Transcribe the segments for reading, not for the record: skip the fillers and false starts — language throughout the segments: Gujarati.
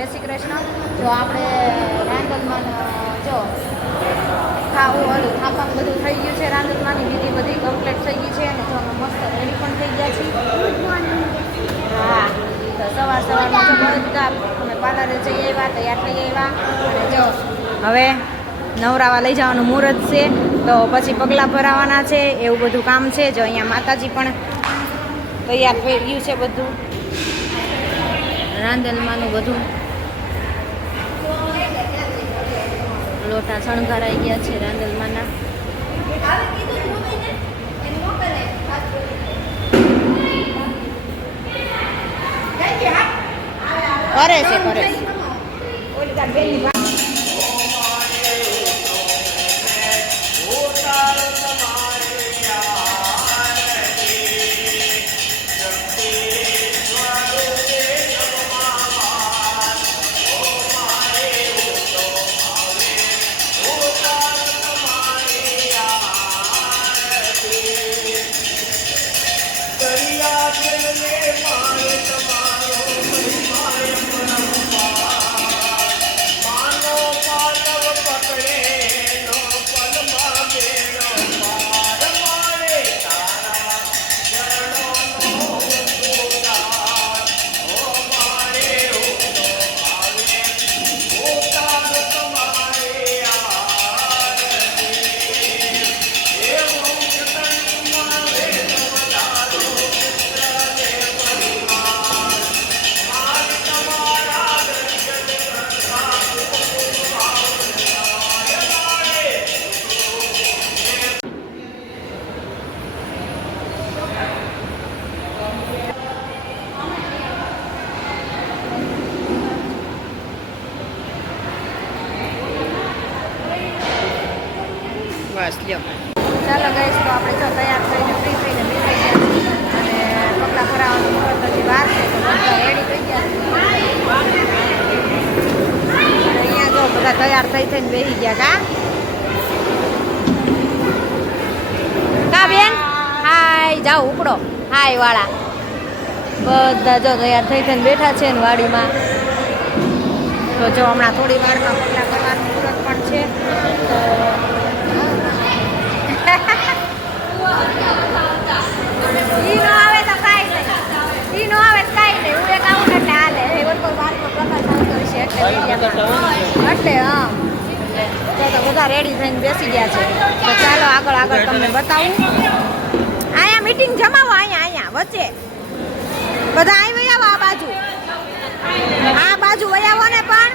જય શ્રી કૃષ્ણ. જો આપણે રાંદલમાં જો ખાવું હતું ખાવાનું બધું થઈ ગયું છે. રાંદલમાંની વિધિ બધી કમ્પ્લીટ થઈ ગઈ છે અને જો અમે મસ્ત રેડી પણ થઈ ગયા છીએ. હા, તો સવારમાં જો બધા અમે પાર્લરે જઈ આવ્યા, તૈયાર થઈ આવ્યા અને જો હવે નવરાવા લઈ જવાનું મુહૂર્ત છે, તો પછી પગલાં ભરાવાના છે, એવું બધું કામ છે. જો અહીંયા માતાજી પણ તૈયાર થઈ ગયું છે બધું રાંદલમાંનું બધું. લોટા શણગારાઈ ગયા છે રાંદલમાંના. કરે છે બસ લ્યો. ચાલો ગઈશ, તો આપણે જો તૈયાર થઈને ફ્રી થઈને બેસી ગયા છીએ અને પગલાં ભરાવાનું મુહૂર્ત હજી વાર છે, તો બધા રેડી થઈ ગયા છે. અહીંયા જો બધા તૈયાર થઈને બેસી ગયા. કા બેન? હાય, જાઓ ઉપડો. હાય વાળા બધા જો તૈયાર થઈને બેઠા છે ને વાડીમાં. તો જો હમણાં થોડી વારમાં પગલાં ભરવાનું મુહૂર્ત પણ છે. તો ઈ નો આવે તો કાંઈ નહીં, ઈ નો આવે તો કાંઈ નહીં. હું એક આવું એટલે હાલે. એ કોઈ વાતનો પ્રકાશ આવતો હશે એટલે હા, તો બધા રેડી થઈને બેસી ગયા છે. તો ચાલો આગળ તમને બતાવું. અહીંયા મીટિંગ જમાવો, અહીંયા વચ્ચે બધા અહીં વહી આવો. આ બાજુ વહી આવો ને. પણ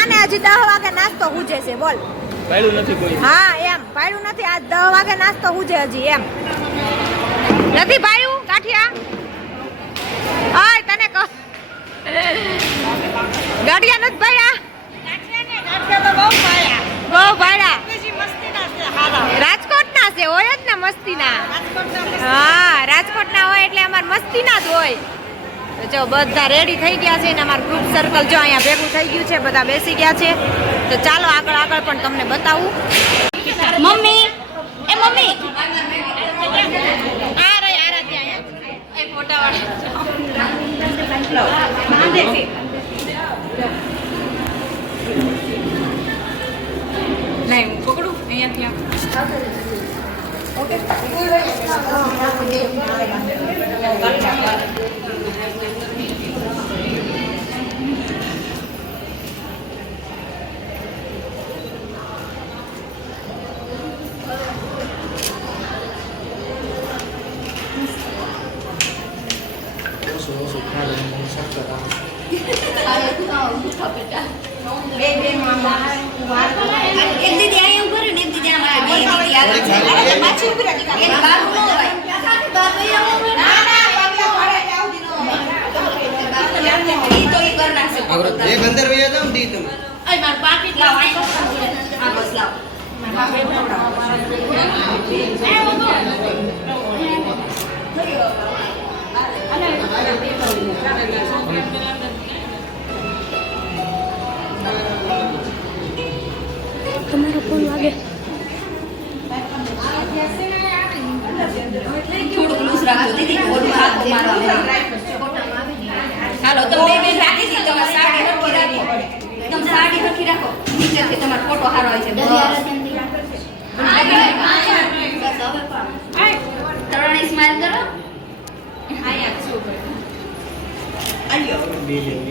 આને હજી 10 વાગે નાસ્તો હુજે છે. બોલ પાડ્યું નથી કોઈ? હા એમ પાડ્યું નથી. આજ 10 વાગે નાસ્તો હુજે હજી એમ નથી પાડ્યું. કાઠિયા ઓય તને કહો ગાડિયા નથી પાડ્યા. બહુ પાડ્યા. રાજકોટના છે હોય જ ને મસ્તીના. હા રાજકોટના હોય એટલે અમારે મસ્તીના જ હોય. જો બધા રેડી થઈ ગયા છે ને અમારું ગ્રુપ સર્કલ જો અહીંયા ભેગું થઈ ગયું છે. બધા બેસી ગયા છે. તો ચાલો આગળ પણ તમને બતાવું. મમ્મી એ મમ્મી આ રહી આરાધ્યા અહીંયા એ ફોટાવાળા નહીં હું પકડું અહીંયાથી ઓકે. એક દીદી અહીંયા ઉભો રહ્યો ને એક દીદી આમાં બે દીદી આગળ છે. અરે પાછી ઉભી રહી. એક બાર નો હોય. ના ઈ તો ઈ કર નાખશે. એક અંદર વહી જાવ દી તમે. અય માર પાકીટ લાવ. આ બસ લાવ. તમારો ફોન લાગે. થોડુંક લૂઝ રાખજો દીદી. ઓલું હાથ મારવા. હાલો તમે બે રાખી દી. તમારી સાડી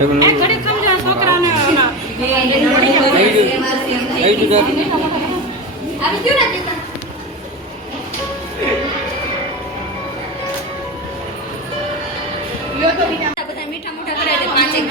ઘડી સમજો છોકરાને આવી ગયું ને દીકરા બધા મીઠા મોઢા કરે છે પાંચેક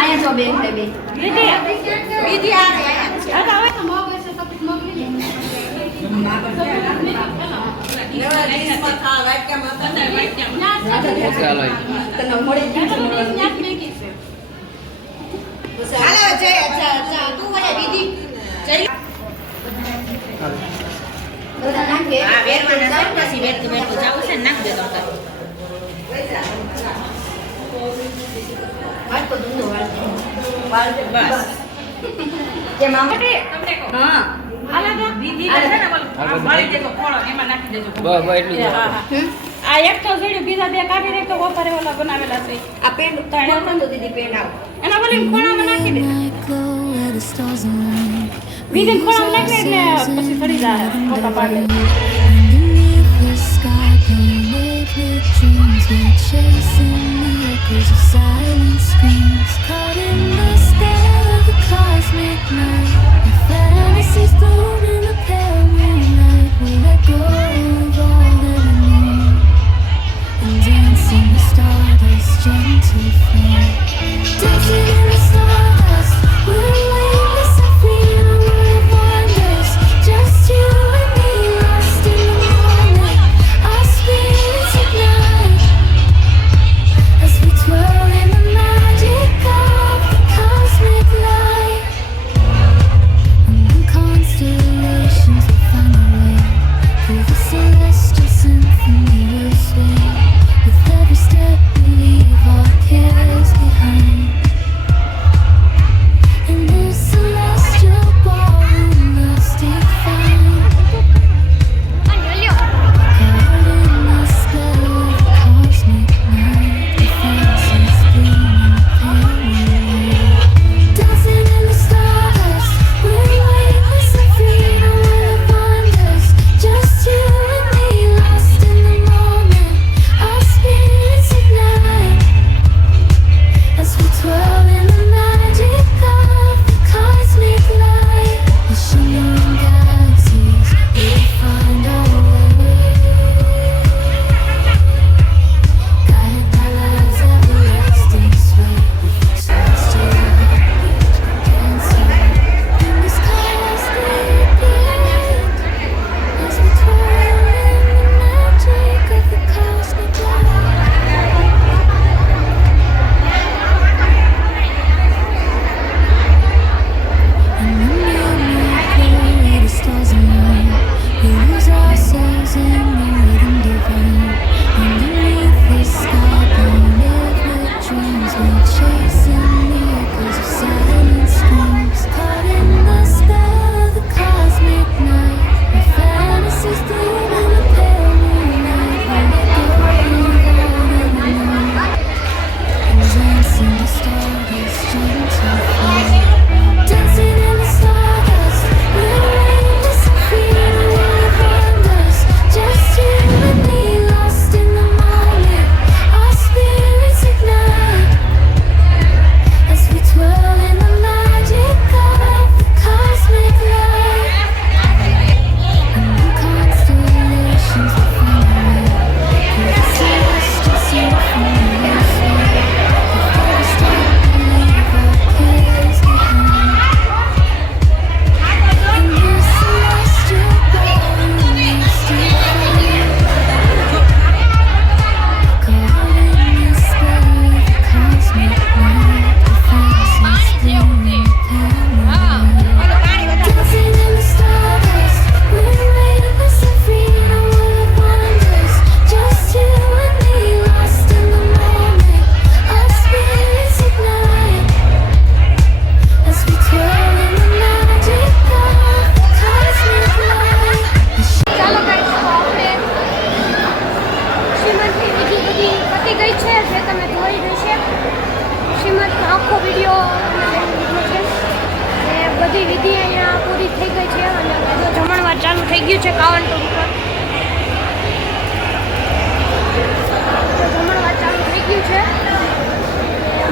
આયા જો બેન બે દીદી આ એક તો જોડ્યું બીજા બે કાઢી રે તો વપારે વાળા બનાવેલા છે આ પેન ઉતાર્યો તો દીદી પેન આવ એના બોલી ખોણામાં નાખી દે બીજે ખોણામાં નાખી દે એટલે પછી ચડી જાય ફોટા પાડે Underneath the sky, painted with dreams, we're chasing the echoes of silent screams. Caught in the spell of the cosmic night, our fantasies bloom in the pale moonlight. We let go of all that we know and dance in the stardust, gentle flame. Dancing in the stardust, we're weightless and free in a world of wonders. Just you and me, lost in the moment. Our spirits ignite as we twirl in the magic of the cosmic light. And in constellations we find our way through the celestial symphony we'll sway. With every step we leave our cares behind. In this celestial ballroom we'll stay fine. Caught in the spell of the cosmic night, the fantasies bloom in pale moonlight. Dancing in the stardust, we're weightless and free in a world of wonders. Just you and me, lost in the moment. Our spirits ignite as we twirl in the magic of the cosmic light. The shimmering galaxies, we'll find our way. Guided by love's everlasting sway, celestial light, dancing in the cosmic light. As we twirl in the magic of the cosmic light. And when midnight clear, the stars align, we lose ourselves in the rhythm divine. Underneath the sky, painted with dreams, we're chasing the echoes of silent screams. Caught in the spell of the cosmic night, our fantasies bloom in the pale moonlight. We let go of all that we know and dance in the stardust, gentle flame. Dancing in the stardust, we're weightless and free in a world of wonders. Just you and me, lost in the moment. Our spirits ignite બધી વિધિ અહીંયા પૂરી થઈ ગઈ છે અને બધું જમણવાર ચાલુ થઈ ગયું છે કાવન્ટોર ઉપર. તો જમણવાર ચાલુ થઈ ગયું છે.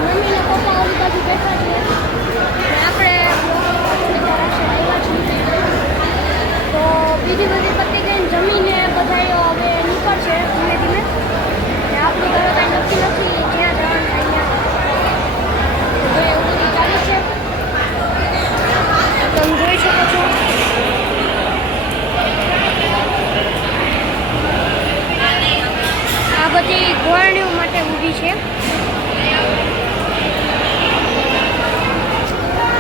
મમ્મી ને પપ્પા ઓલી બાજુ બેઠા છે અને આપણે આવ્યા છીએ. તો બીજી બધી પતી ગઈને જમીને બધા હવે નીકળશે ધીમે ધીમે. ને આપણું ઘરે કાંઈ નક્કી નથી ક્યાં જવાનું થાય ત્યાં. તો એવું બધું ચાલુ છે. તમે જોઈ શકો છો. આ બધી ગોળણીઓ માટે ઊભી છે.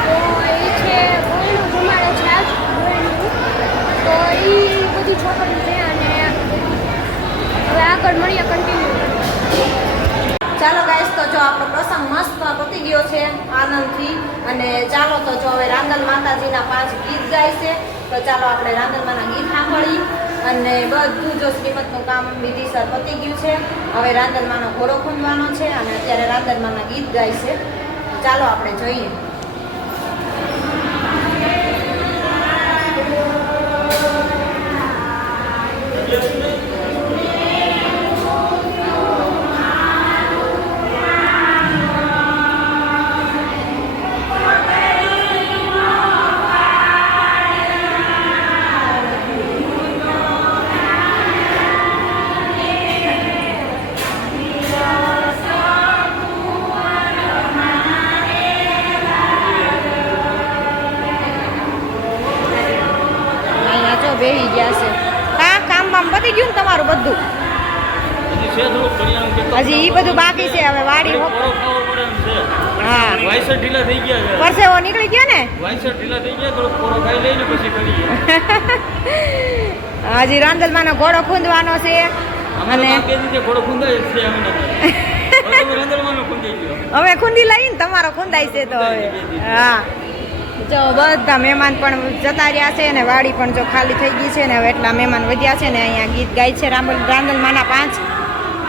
તો એ છે ગોળણીઓ જમાડે છે આજ ગોળણીઓ. તો એ બધી છોકરીઓ છે અને હવે આગળ મળીએ કન્ટિન્યુ. ચાલો ગાઈસ, તો જો આપણો પ્રસંગ મસ્ત પતી ગયો છે આનંદથી. અને ચાલો તો જો હવે રાંદલ માતાજીના 5 ગીત ગાય છે. તો ચાલો આપણે રાંદલમાના ગીત સાંભળી અને બધું જો શ્રીમતનું કામ વિધિસર પતી ગયું છે. હવે રાંદલમાનો ઘોડો ખૂંદવાનો છે અને અત્યારે રાંદલમાના ગીત ગાય છે. ચાલો આપણે જોઈએ. બેહી ગયા છે. કામ બામ પતી ગયું ને તમારું બધું? હજી ઈ બધું બાકી છે. હવે વાડી હા વાયસર ઢીલા થઈ ગયા છે. પરસેવો નીકળી ગયો ને? વાયસર ઢીલા થઈ ગયા, થોડો પોરો ખાઈ લઈને પછી કરીએ. હજી રાંદલમાનો ઘોડો ખૂંદવાનો છે અને ઘોડો ખુંદાય છે રંધણમાંનો ખુંદાઈ ગયો. હવે ખૂંદી લઈને તમારો ખૂંદાય છે. તો હવે હા જો બધા મહેમાન પણ જતા રહ્યા છે અને વાડી પણ જો ખાલી થઈ ગઈ છે ને હવે એટલા મહેમાન વધ્યા છે ને અહીંયા ગીત ગાય છે રાંદલમાના 5.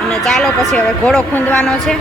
અને ચાલો પછી હવે ઘોડો ખૂંદવાનો છે.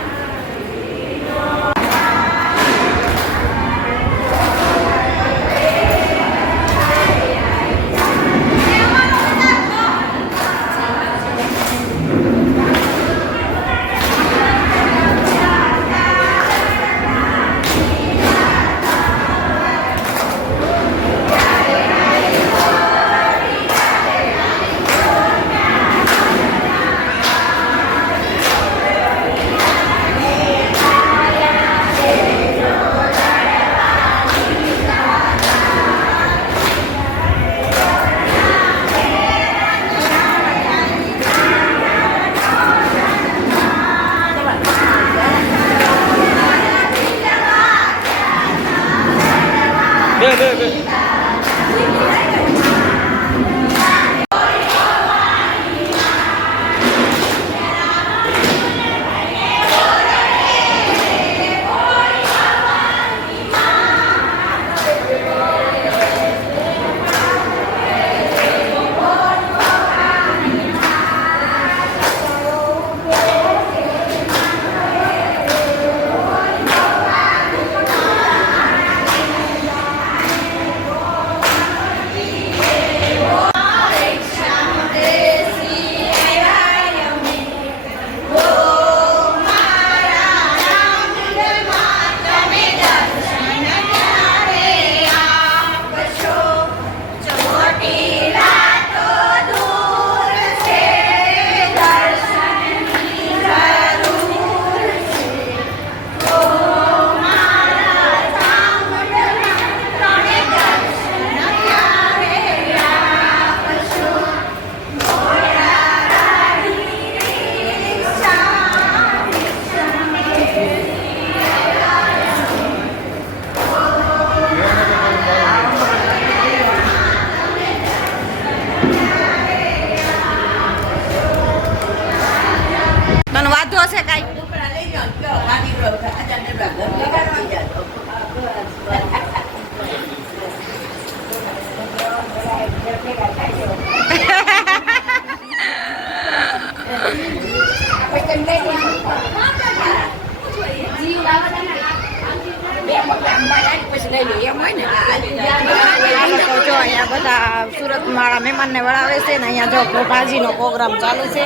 હાલો તો જો અહીંયા બધા સુરત માળા મહેમાનને વળાવે છે ને અહીંયા જો ભાજીનો પ્રોગ્રામ ચાલુ છે